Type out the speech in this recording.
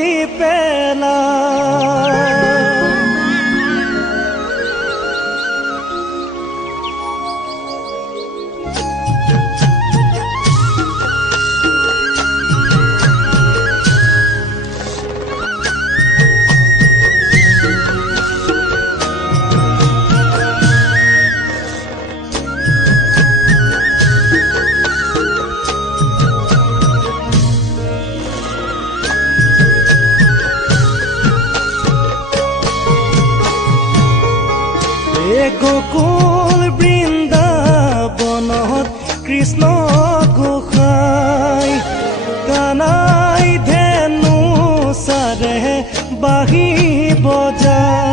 গতি পেলা গোকুল বৃন্দাবনত কৃষ্ণ গোসাই কানাই ধেনু চাৰে বাঁহী বজাই